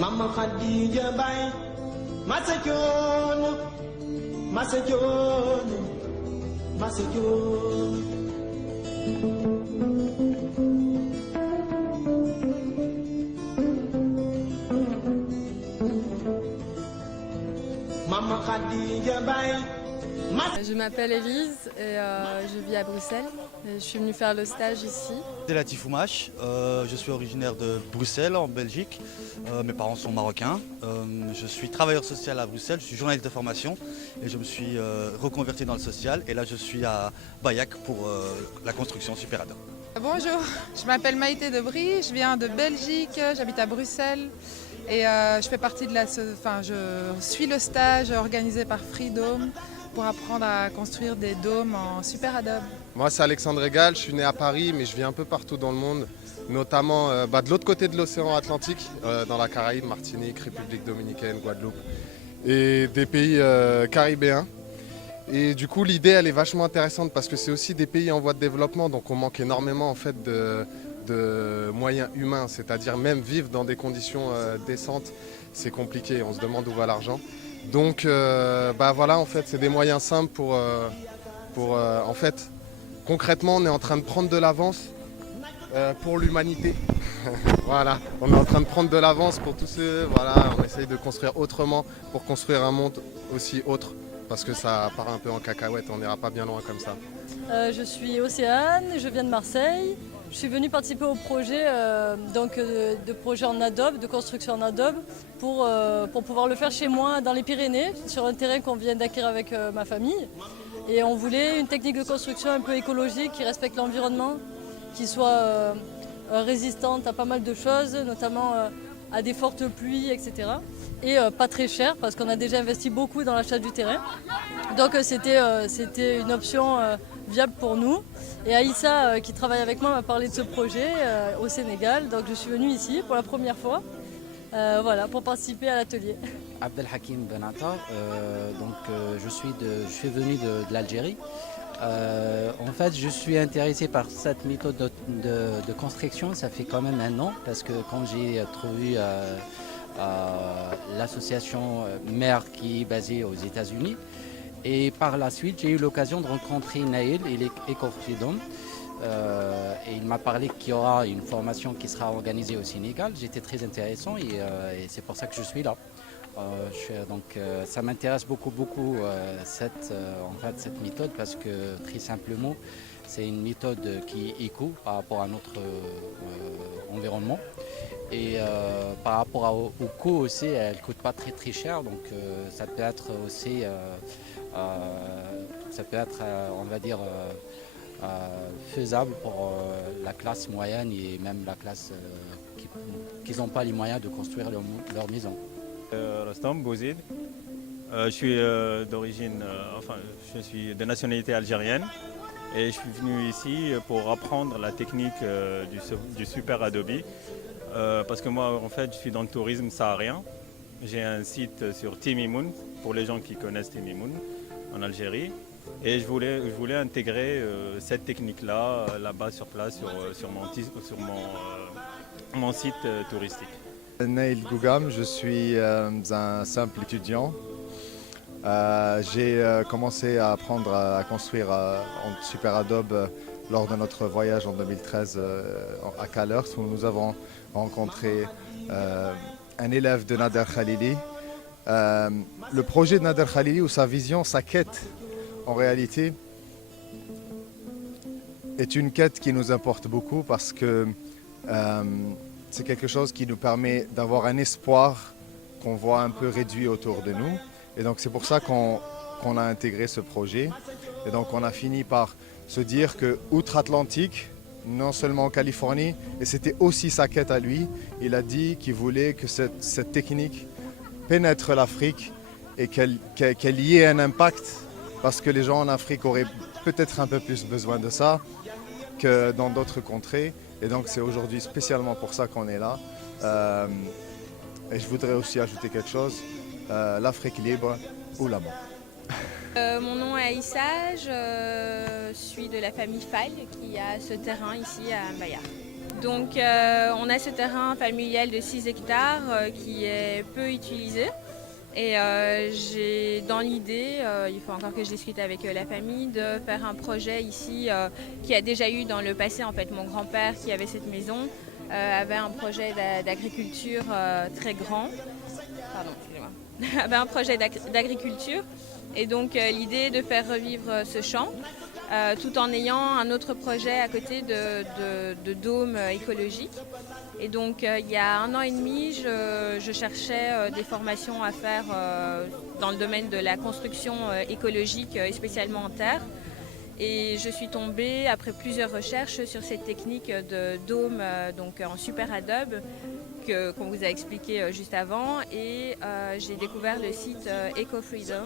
Mama Khadija Bay, Masajono, Masajono, Masajono. Mama Khadija Bay. Je m'appelle Élise et je vis à Bruxelles. Je suis venue faire le stage ici. C'est Latif Oumache, je suis originaire de Bruxelles en Belgique. Mes parents sont marocains. Je suis travailleur social à Bruxelles, je suis journaliste de formation et je me suis reconverti dans le social. Et là je suis à Bayac pour la construction Superado. Bonjour, je m'appelle Maïté Debry, je viens de Belgique, j'habite à Bruxelles et je fais partie de je suis le stage organisé par Freedom pour apprendre à construire des dômes en Super Adobe. Moi c'est Alexandre Régal, je suis né à Paris mais je vis un peu partout dans le monde, notamment de l'autre côté de l'océan Atlantique, dans la Caraïbe, Martinique, République Dominicaine, Guadeloupe et des pays caribéens. Et du coup l'idée elle est vachement intéressante parce que c'est aussi des pays en voie de développement, donc on manque énormément en fait de moyens humains, c'est-à-dire même vivre dans des conditions décentes, c'est compliqué, on se demande où va l'argent. Donc voilà, en fait c'est des moyens simples pour en fait concrètement on est en train de prendre de l'avance pour l'humanité. Voilà, on est en train de prendre de l'avance pour tous ceux, voilà, on essaye de construire autrement pour construire un monde aussi autre. Parce que ça part un peu en cacahuète, on n'ira pas bien loin comme ça. Je suis Océane, je viens de Marseille. Je suis venue participer au projet de projet en Adobe, de construction en Adobe, pour pouvoir le faire chez moi dans les Pyrénées, sur un terrain qu'on vient d'acquérir avec ma famille. Et on voulait une technique de construction un peu écologique, qui respecte l'environnement, qui soit résistante à pas mal de choses, notamment à des fortes pluies, etc. Et pas très cher parce qu'on a déjà investi beaucoup dans l'achat du terrain. Donc c'était une option viable pour nous. Et Aïssa qui travaille avec moi m'a parlé de ce projet au Sénégal. Donc je suis venue ici pour la première fois voilà, pour participer à l'atelier. Abdelhakim Benatar, je suis venu de l'Algérie. En fait, je suis intéressé par cette méthode de construction, ça fait quand même un an, parce que quand j'ai trouvé l'association mère qui est basée aux États-Unis, et par la suite, j'ai eu l'occasion de rencontrer Naïl et Freedom. Et il m'a parlé qu'il y aura une formation qui sera organisée au Sénégal. J'étais très intéressant et c'est pour ça que je suis là. Ça m'intéresse beaucoup cette méthode parce que très simplement c'est une méthode qui est éco par rapport à notre environnement et par rapport au coût aussi, elle ne coûte pas très cher, donc ça peut être aussi on va dire faisable pour la classe moyenne et même la classe qui n'ont pas les moyens de construire leur maison. Rostam Bouzid, je suis je suis de nationalité algérienne et je suis venu ici pour apprendre la technique du Super Adobe parce que moi en fait je suis dans le tourisme saharien. J'ai un site sur Timimoun pour les gens qui connaissent Timimoun en Algérie et je voulais intégrer cette technique là-bas sur place sur mon site touristique. Naïl Gougam, je suis un simple étudiant. J'ai commencé à apprendre à construire en Super Adobe lors de notre voyage en 2013 à Calers, où nous avons rencontré un élève de Nader Khalili. Le projet de Nader Khalili, ou sa vision, sa quête, en réalité, est une quête qui nous importe beaucoup parce que c'est quelque chose qui nous permet d'avoir un espoir qu'on voit un peu réduit autour de nous. Et donc c'est pour ça qu'on a intégré ce projet. Et donc on a fini par se dire que outre-Atlantique, non seulement en Californie, et c'était aussi sa quête à lui, il a dit qu'il voulait que cette technique pénètre l'Afrique et qu'elle y ait un impact, parce que les gens en Afrique auraient peut-être un peu plus besoin de ça que dans d'autres contrées. Et donc c'est aujourd'hui spécialement pour ça qu'on est là. Et je voudrais aussi ajouter quelque chose, l'Afrique libre ou la mort. Mon nom est Aïssa, je suis de la famille Faye qui a ce terrain ici à Bayard. Donc on a ce terrain familial de 6 hectares qui est peu utilisé. Et j'ai dans l'idée, il faut encore que je discute avec la famille, de faire un projet ici qui a déjà eu dans le passé. En fait, mon grand-père qui avait cette maison avait un projet d'agriculture très grand. Pardon, excusez-moi. Avait un projet d'agriculture. Et donc l'idée est de faire revivre ce champ tout en ayant un autre projet à côté de dôme écologique. Et donc il y a 1 an et demi, je cherchais des formations à faire dans le domaine de la construction écologique et spécialement en terre. Et je suis tombée, après plusieurs recherches, sur cette technique de dôme donc en super adobe qu'on vous a expliqué juste avant. Et j'ai découvert le site EcoFreedom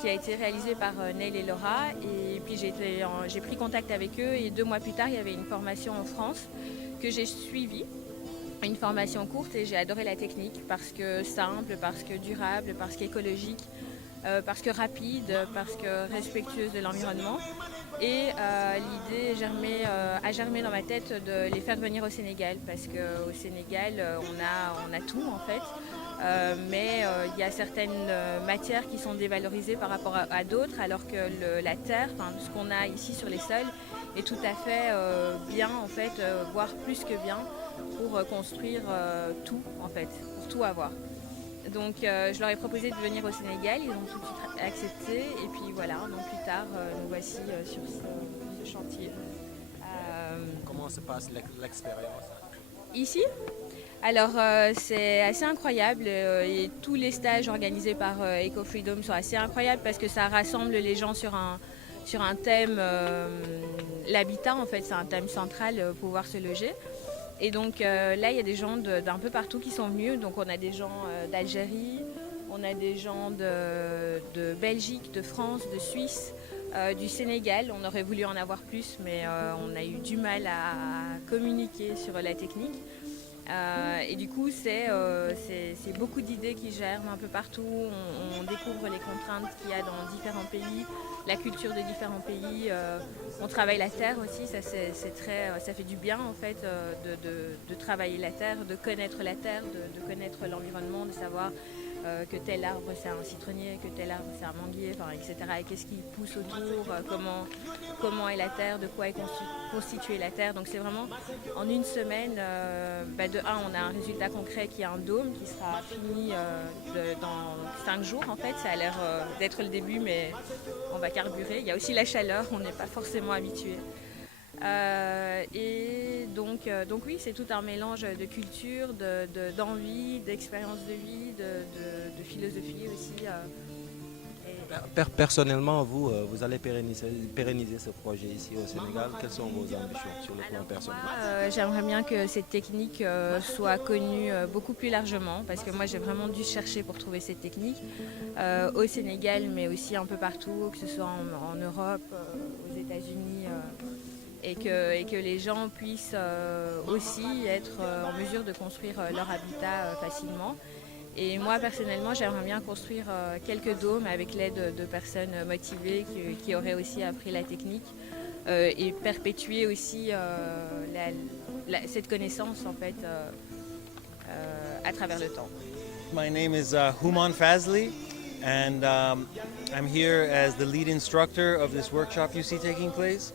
qui a été réalisé par Neil et Laura. Et puis j'ai pris contact avec eux et 2 mois plus tard, il y avait une formation en France que j'ai suivie. Une formation courte et j'ai adoré la technique parce que simple, parce que durable, parce qu'écologique, parce que rapide, parce que respectueuse de l'environnement. Et l'idée a germé dans ma tête de les faire venir au Sénégal parce qu'au Sénégal, on a tout en fait. Mais il y a certaines matières qui sont dévalorisées par rapport à d'autres, alors que la terre, ce qu'on a ici sur les sols, est tout à fait bien en fait, voire plus que bien pour construire tout en fait, pour tout avoir. Donc je leur ai proposé de venir au Sénégal, ils ont tout de suite accepté et puis voilà, un an plus tard, nous voici sur ce chantier. Comment se passe l'expérience ici? Alors c'est assez incroyable et tous les stages organisés par EcoFreedom sont assez incroyables parce que ça rassemble les gens sur un thème, l'habitat en fait, c'est un thème central, pouvoir se loger. Et donc là, il y a des gens d'un peu partout qui sont venus. Donc on a des gens d'Algérie, on a des gens de Belgique, de France, de Suisse, du Sénégal. On aurait voulu en avoir plus, mais on a eu du mal à communiquer sur la technique. Et du coup, c'est beaucoup d'idées qui germent un peu partout. On découvre les contraintes qu'il y a dans différents pays, la culture de différents pays. On travaille la terre aussi, ça fait du bien en fait de travailler la terre, de connaître la terre, de connaître l'environnement, de savoir que tel arbre c'est un citronnier, que tel arbre c'est un manguier, etc. Et qu'est-ce qui pousse autour, comment est la terre, de quoi est constituée la terre. Donc c'est vraiment en une semaine, de un, on a un résultat concret qui est un dôme qui sera fini dans 5 jours en fait. Ça a l'air d'être le début, mais on va carburer. Il y a aussi la chaleur, on n'est pas forcément habitué. Et donc oui, c'est tout un mélange de culture, d'envie, d'expérience de vie, de philosophie aussi. Personnellement, vous allez pérenniser ce projet ici au Sénégal. Quelles sont vos ambitions sur le plan personnel? J'aimerais bien que cette technique soit connue beaucoup plus largement parce que moi j'ai vraiment dû chercher pour trouver cette technique au Sénégal, mais aussi un peu partout, que ce soit en Europe, aux États-Unis. Et que les gens puissent aussi être en mesure de construire leur habitat facilement. Et moi personnellement, j'aimerais bien construire quelques dômes avec l'aide de personnes motivées qui auraient aussi appris la technique et perpétuer aussi cette connaissance en fait à travers le temps. My name is Human Fazli and I'm here as the lead instructor of this workshop you see taking place.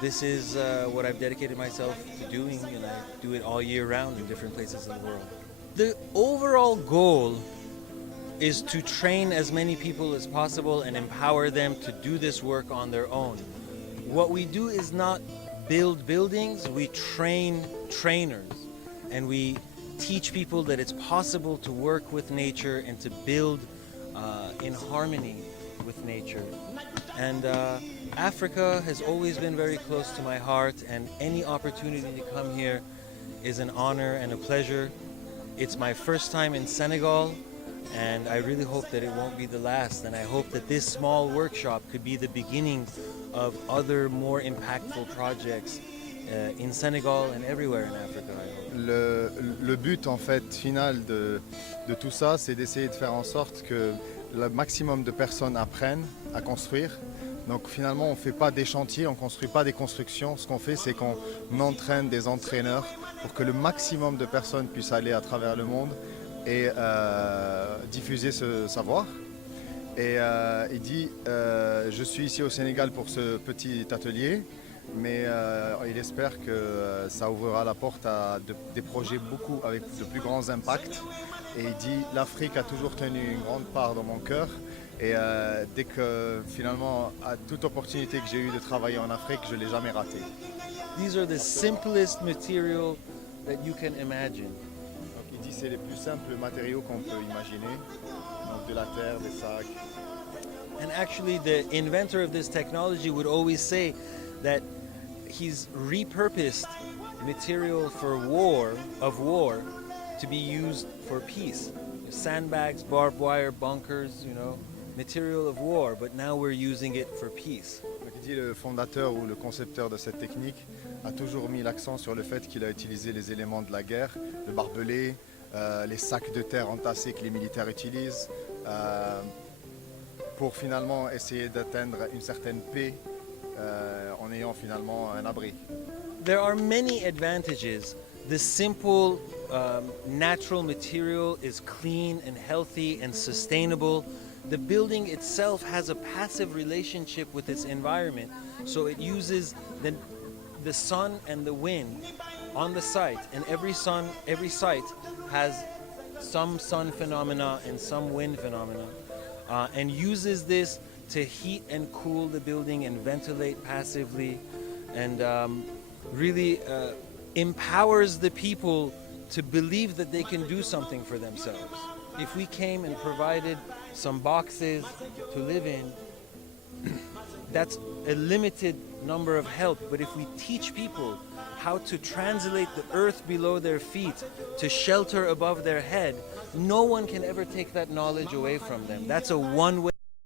This is what I've dedicated myself to doing, and I do it all year round in different places in the world. The overall goal is to train as many people as possible and empower them to do this work on their own. What we do is not build buildings, we train trainers, and we teach people that it's possible to work with nature and to build in harmony with nature. And Africa has always been very close to my heart, and any opportunity to come here is an honor and a pleasure. It's my first time in Senegal, and I really hope that it won't be the last, and I hope that this small workshop could be the beginning of other more impactful projects in Senegal and everywhere in Africa, I hope. Le but en fait final de tout ça, c'est d'essayer de faire en sorte que le maximum de personnes apprennent à construire, Donc finalement, on ne fait pas des chantiers, on ne construit pas des constructions. Ce qu'on fait, c'est qu'on entraîne des entraîneurs pour que le maximum de personnes puissent aller à travers le monde et diffuser ce savoir. Et il dit, je suis ici au Sénégal pour ce petit atelier, mais il espère que ça ouvrira la porte à des projets avec de plus grands impacts. Et il dit, l'Afrique a toujours tenu une grande part dans mon cœur. Et dès que finalement, à toute opportunité que j'ai eue de travailler en Afrique, je ne l'ai jamais raté. These are the simplest material that you can imagine. Donc, il dit c'est les plus simples matériaux qu'on peut imaginer. Donc de la terre, des sacs. And actually, the inventor of this technology would always say that he's repurposed material for war, to be used for peace. Sandbags, barbed wire, bunkers, material of war, but now we're using it for peace. Donc, il dit le fondateur ou le concepteur de cette technique a toujours mis l'accent sur le fait qu'il a utilisé les éléments de la guerre, le barbelé, les sacs de terre entassés que les militaires utilisent, pour finalement essayer d'atteindre une certaine paix en ayant finalement un abri. There are many advantages. The simple natural material is clean and healthy and sustainable. The building itself has a passive relationship with its environment, so it uses the sun and the wind on the site, and every site has some sun phenomena and some wind phenomena, and uses this to heat and cool the building and ventilate passively, and really empowers the people to believe that they can do something for themselves. If we came and provided some boxes to live in, that's a limited number of help. But if we teach people how to translate the earth below their feet to shelter above their head, no one can ever take that knowledge away from them. That's a one-way